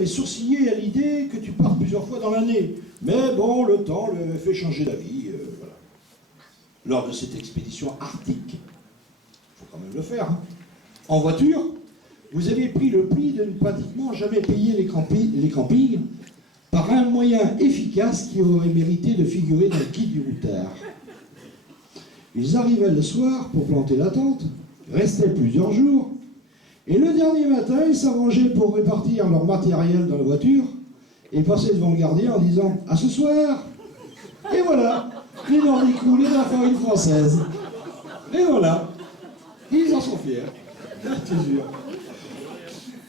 avait sourcillé à l'idée que tu partes plusieurs fois dans l'année. Mais bon, le temps lui avait fait changer d'avis. Voilà. Lors de cette expédition arctique, il faut quand même le faire, hein. En voiture, vous aviez pris le pli de ne pratiquement jamais payer les campings par un moyen efficace qui aurait mérité de figurer dans le guide du routard. Ils arrivaient le soir pour planter la tente, restaient plusieurs jours, et le dernier matin, ils s'arrangeaient pour répartir leur matériel dans la voiture et passaient devant le gardien en disant « À ce soir !» Et voilà, les Nordiques roulaient dans la farine française. Et voilà, ils en sont fiers, je te jure.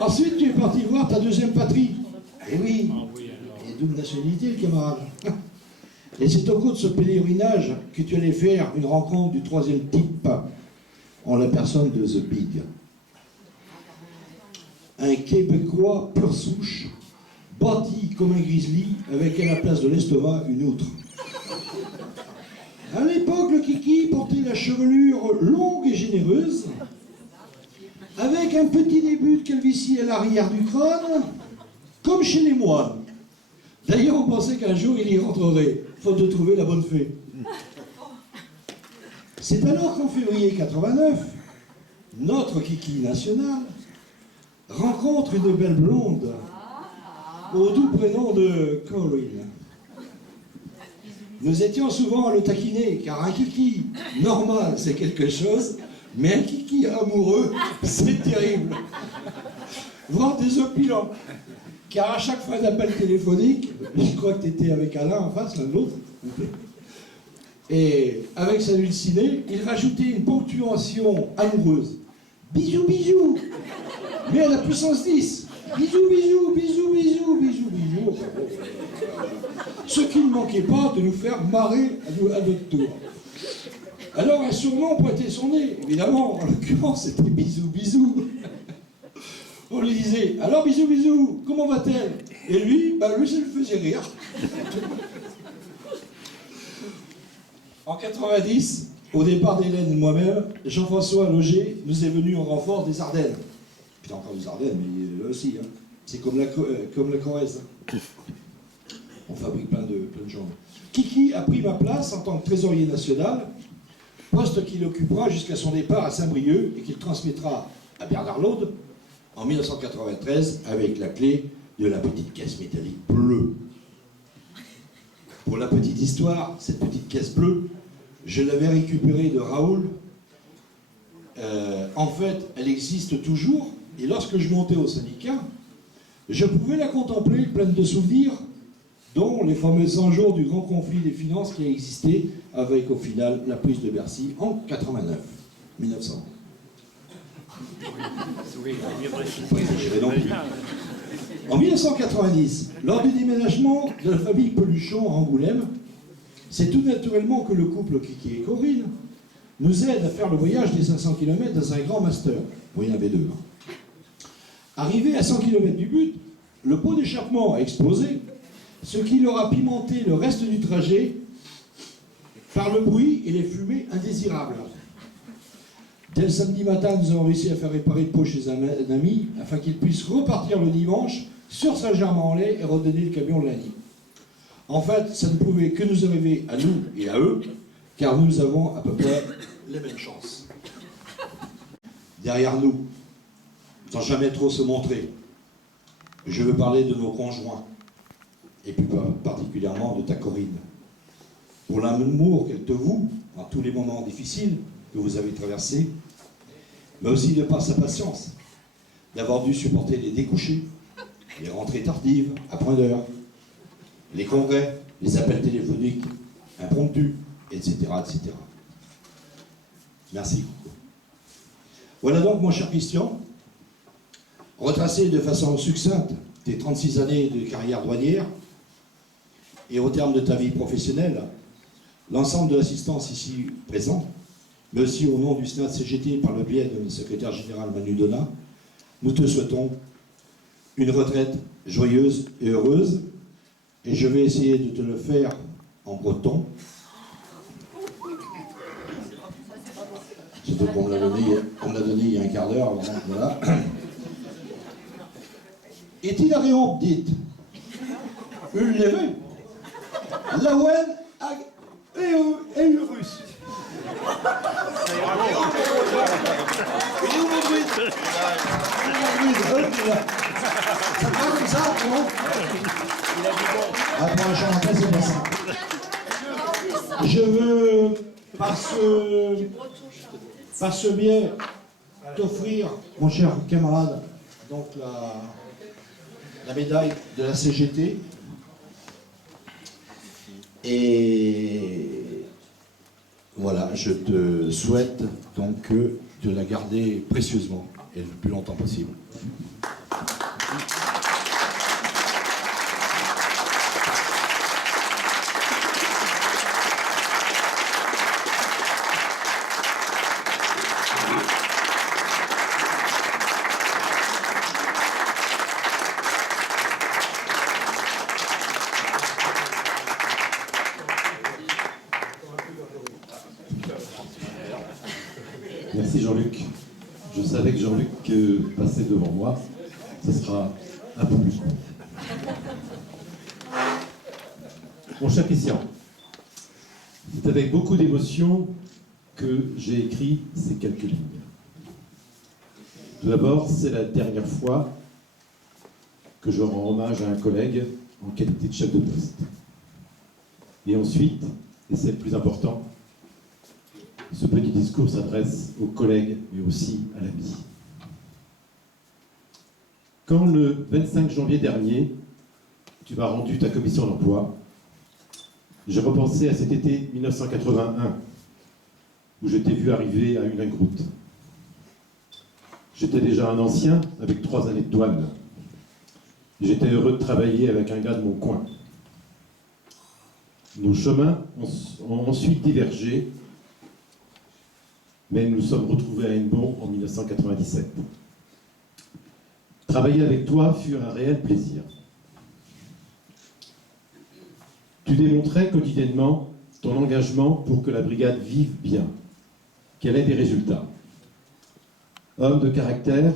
Ensuite, tu es parti voir ta deuxième patrie. Eh oui, et double nationalité, le camarade. Et c'est au cours de ce pèlerinage que tu allais faire une rencontre du troisième type, en la personne de The Big. Un Québécois pure souche, bâti comme un grizzly, avec à la place de l'estomac une outre. À l'époque, le kiki portait la chevelure longue et généreuse, avec un petit début de calvitie à l'arrière du crâne, comme chez les moines. D'ailleurs, on pensait qu'un jour il y rentrerait, faute de trouver la bonne fée. C'est alors qu'en février 89, notre kiki national rencontre une belle blonde au doux prénom de Corinne. Nous étions souvent à le taquiner, car un kiki normal c'est quelque chose, mais un kiki amoureux c'est terrible. Voire désopilant, car à chaque fois d'appel téléphonique, je crois que tu étais avec Alain en face, l'un de l'autre, et avec sa dulcinée, il rajoutait une ponctuation amoureuse. Bisous, bisous, mais à la puissance 10. Bisous, bisous, bisous, bisous, bisous, bisous. Ce qui ne manquait pas de nous faire marrer à notre tour. Alors un surnom pointait son nez, évidemment, en l'occurrence c'était bisous, bisous. On lui disait, alors bisous, bisous, comment va-t-elle? Et lui, ça le faisait rire. En 90, au départ d'Hélène et moi-même, Jean-François Loger nous est venu en renfort des Ardennes. Putain, encore des Ardennes, mais là aussi, hein. C'est comme la Corrèze. Hein. On fabrique plein de gens. Kiki a pris ma place en tant que trésorier national, poste qu'il occupera jusqu'à son départ à Saint-Brieuc et qu'il transmettra à Bernard Laude en 1993 avec la clé de la petite caisse métallique bleue. Pour la petite histoire, cette petite caisse bleue, je l'avais récupérée de Raoul. En fait, elle existe toujours, et lorsque je montais au syndicat, je pouvais la contempler pleine de souvenirs, dont les fameux 100 jours du grand conflit des finances qui a existé, avec au final la prise de Bercy en 1900. En 1990, lors du déménagement de la famille Peluchon à Angoulême, c'est tout naturellement que le couple Kiki et Corinne nous aide à faire le voyage des 500 km dans un grand master. Bon, il y en avait deux. Hein. Arrivé à 100 km du but, le pot d'échappement a explosé, ce qui leur a pimenté le reste du trajet par le bruit et les fumées indésirables. Dès le samedi matin, nous avons réussi à faire réparer le pot chez un ami afin qu'il puisse repartir le dimanche sur Saint-Germain-en-Laye et redonner le camion de lundi. En fait, ça ne pouvait que nous arriver à nous et à eux, car nous avons à peu près les mêmes chances. Derrière nous, sans jamais trop se montrer, je veux parler de nos conjoints, et plus particulièrement de ta Corinne. Pour l'amour qu'elle te voue, dans tous les moments difficiles que vous avez traversés, mais aussi de par sa patience, d'avoir dû supporter les découchés, les rentrées tardives, à point d'heure, les congrès, les appels téléphoniques impromptus, etc., etc. Merci. Voilà donc, mon cher Christian, retracé de façon succincte tes 36 années de carrière douanière, et au terme de ta vie professionnelle, l'ensemble de l'assistance ici présente, mais aussi au nom du SNAT CGT par le biais de notre secrétaire général Manu Donat, nous te souhaitons une retraite joyeuse et heureuse, et je vais essayer de te le faire en breton. Surtout qu'on me l'a donné il y a un quart d'heure, voilà. est-il arrivé dit une levée la ouenne et une russe. Il est où mon bruit? Ça va comme ça, non? Ah, pour un chanteur, c'est pas ça. Je veux, par ce biais, t'offrir, mon cher camarade, donc la médaille de la CGT. Et voilà, je te souhaite donc de la garder précieusement et le plus longtemps possible. Merci Jean-Luc. Je savais que Jean-Luc passait devant moi. Ce sera un peu plus court. Mon cher Christian, c'est avec beaucoup d'émotion que j'ai écrit ces quelques lignes. Tout d'abord, c'est la dernière fois que je rends hommage à un collègue en qualité de chef de poste. Et ensuite, et c'est le plus important, ce petit discours s'adresse aux collègues, mais aussi à l'ami. Quand le 25 janvier dernier, tu m'as rendu ta commission d'emploi, j'ai repensé à cet été 1981, où je t'ai vu arriver à Hulingroute. J'étais déjà un ancien, avec 3 années de douane. J'étais heureux de travailler avec un gars de mon coin. Nos chemins ont ensuite divergé, mais nous nous sommes retrouvés à Hennebont en 1997. Travailler avec toi fut un réel plaisir. Tu démontrais quotidiennement ton engagement pour que la brigade vive bien, qu'elle ait des résultats. Homme de caractère,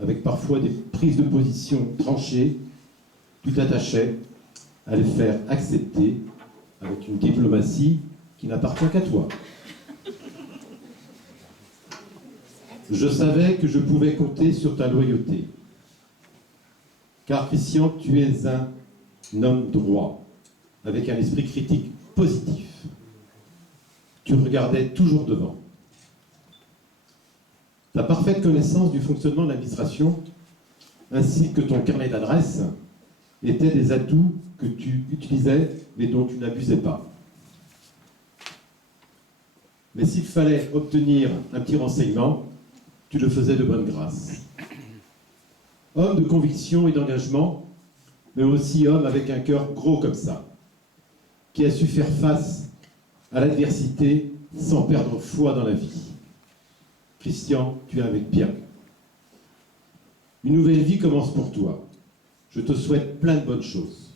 avec parfois des prises de position tranchées, tu t'attachais à les faire accepter avec une diplomatie qui n'appartient qu'à toi. Je savais que je pouvais compter sur ta loyauté. Car Christian, tu es un homme droit, avec un esprit critique positif. Tu regardais toujours devant. Ta parfaite connaissance du fonctionnement de l'administration, ainsi que ton carnet d'adresses, étaient des atouts que tu utilisais, mais dont tu n'abusais pas. Mais s'il fallait obtenir un petit renseignement, tu le faisais de bonne grâce. Homme de conviction et d'engagement, mais aussi homme avec un cœur gros comme ça, qui a su faire face à l'adversité sans perdre foi dans la vie. Christian, tu es un mec bien. Une nouvelle vie commence pour toi. Je te souhaite plein de bonnes choses.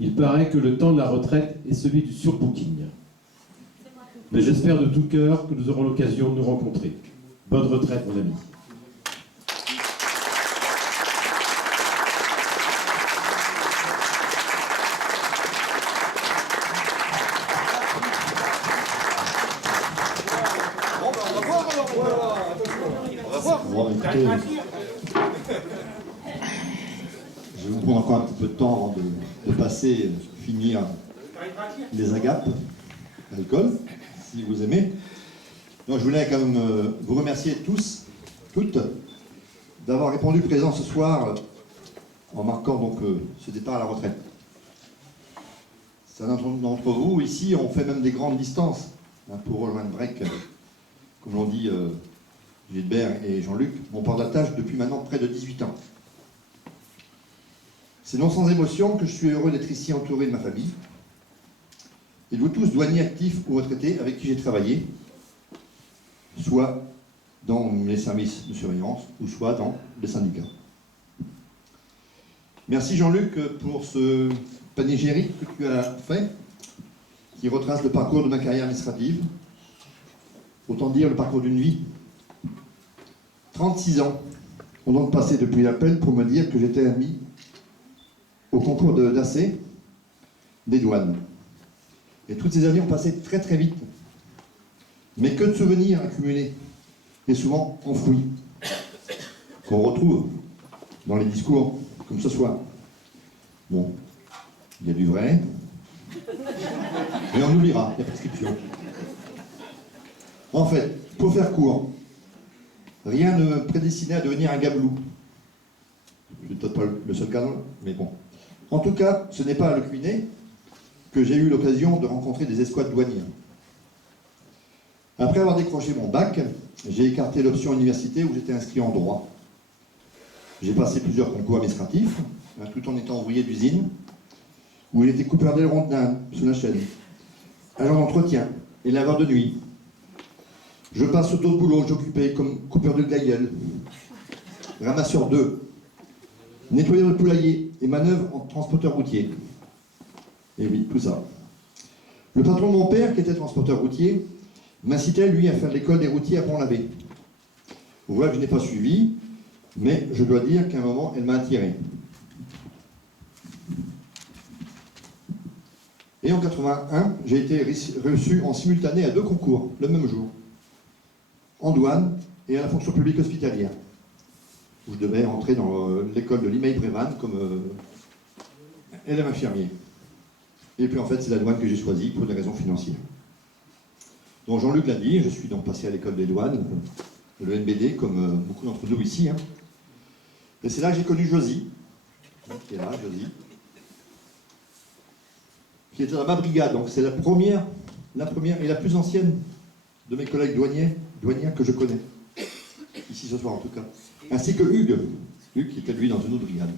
Il paraît que le temps de la retraite est celui du surbooking. Mais j'espère de tout cœur que nous aurons l'occasion de nous rencontrer. Bonne retraite, mon ami. Bon, écoutez, je vais vous prendre encore un petit peu de temps avant de passer, finir les agapes, l'alcool, si vous aimez. Donc je voulais quand même vous remercier tous, toutes, d'avoir répondu présent ce soir en marquant donc ce départ à la retraite. Certains d'entre vous ici ont fait même des grandes distances pour rejoindre Brec, comme l'ont dit Gilbert et Jean-Luc, mon port d'attache depuis maintenant près de 18 ans. C'est non sans émotion que je suis heureux d'être ici entouré de ma famille et de vous tous, douaniers actifs ou retraités avec qui j'ai travaillé, soit dans les services de surveillance ou soit dans les syndicats. Merci Jean-Luc pour ce panégyrique que tu as fait, qui retrace le parcours de ma carrière administrative, autant dire le parcours d'une vie. 36 ans, ont donc passé depuis l'appel pour me dire que j'étais admis au concours d'AC des douanes. Et toutes ces années ont passé très très vite. Mais que de souvenirs accumulés, et souvent enfouis, qu'on retrouve dans les discours, comme ce soir. Bon, il y a du vrai, mais on oubliera, il y a prescription. En fait, pour faire court, rien ne me prédestinait à devenir un gablou. Je ne suis peut-être pas le seul cas, mais bon. En tout cas, ce n'est pas à Le Cuinet que j'ai eu l'occasion de rencontrer des escouades douanières. Après avoir décroché mon bac, j'ai écarté l'option université où j'étais inscrit en droit. J'ai passé plusieurs concours administratifs, tout en étant ouvrier d'usine, où il était coupeur d'aileron de dinde sous la chaîne, agent d'entretien et laveur de nuit. Je passe au d'autres boulots que j'occupais comme coupeur de glaïeul, ramasseur d'œufs, nettoyeur de poulailler et manœuvre en transporteur routier. Et oui, tout ça. Le patron de mon père, qui était transporteur routier, m'incitait, lui, à faire l'école des routiers à Pont-l'Abbé. Voilà que je n'ai pas suivi, mais je dois dire qu'à un moment, elle m'a attiré. Et en 81, j'ai été reçu en simultané à 2 concours, le même jour, en douane et à la fonction publique hospitalière, où je devais rentrer dans l'école de Limeil-Brévannes comme élève infirmier. Et puis en fait, c'est la douane que j'ai choisie pour des raisons financières. Donc Jean-Luc l'a dit, je suis donc passé à l'école des douanes, le NBD, comme beaucoup d'entre nous ici. Et c'est là que j'ai connu Josie, qui est là, Josie, qui était dans ma brigade. Donc c'est la première et la plus ancienne de mes collègues douanières que je connais, ici ce soir en tout cas. Ainsi que Hugues qui était lui dans une autre brigade.